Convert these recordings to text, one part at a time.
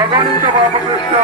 अगणित बापकृष्ण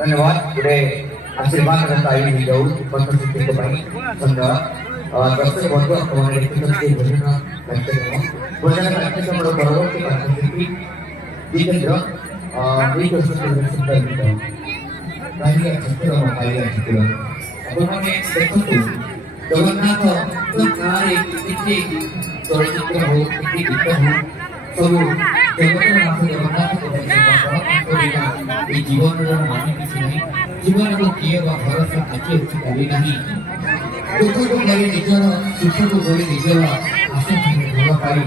धन्यवाद पुढे आशीर्वाद करता येईल जाऊन उपस्थित संघ दर्शक वर्ग भोजन कार्यक्रम परवर्ती परिस्थिती जितेंद्र ଆପଣମାନେ ଦେଖନ୍ତୁ ଜଗନ୍ନାଥ ଗାଁରେ କେତେ ଚଳଚ୍ଚିତ୍ର ହଉ କେତେ ଗୀତ ହଉ ସବୁ ଜଗତର ନାଥ ଜଗନ୍ନାଥ ଏ ଜୀବନର ମାନେ କିଛି ନାହିଁ ଜୀବନକୁ କିଏ ବା ଭରସା ଆଜି ଅଛି କାଲି ନାହିଁ ଦୁଃଖକୁ ଗଲେ ନିଜର ସୁଖକୁ ଗଲେ ନିଜର ଆଶା ଭଲ ପାଇ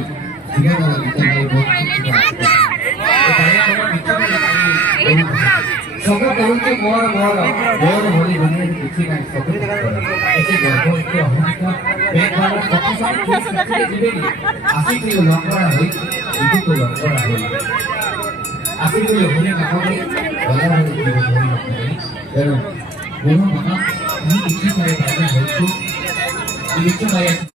ଜୀବନର ଗୀତ ଗାଇ ସବୁ କହୁଛି ମୋର ମୋର ମୋର ଭଳି ଦୁନିଆରେ କିଛି ନାହିଁ ସବୁ ଏତେ ଗର୍ବ ଏତେ ଅହମିକା ଆସିଥିଲେ ଲଙ୍ଗଣା ହୋଇ ଜୀବକୁ ଲଙ୍ଗଣା ହୋଇ ଆସିଥିଲେ ଭୂମି କାମରେ ଗଲା ଭଳି ଜୀବ ଭୂମି ନକରି ତେଣୁ ଗୁଣ ମନ ମୁଁ କିଛି ପାଇ ଭାବନା ହେଉଛୁ ନିଶ୍ଚୟ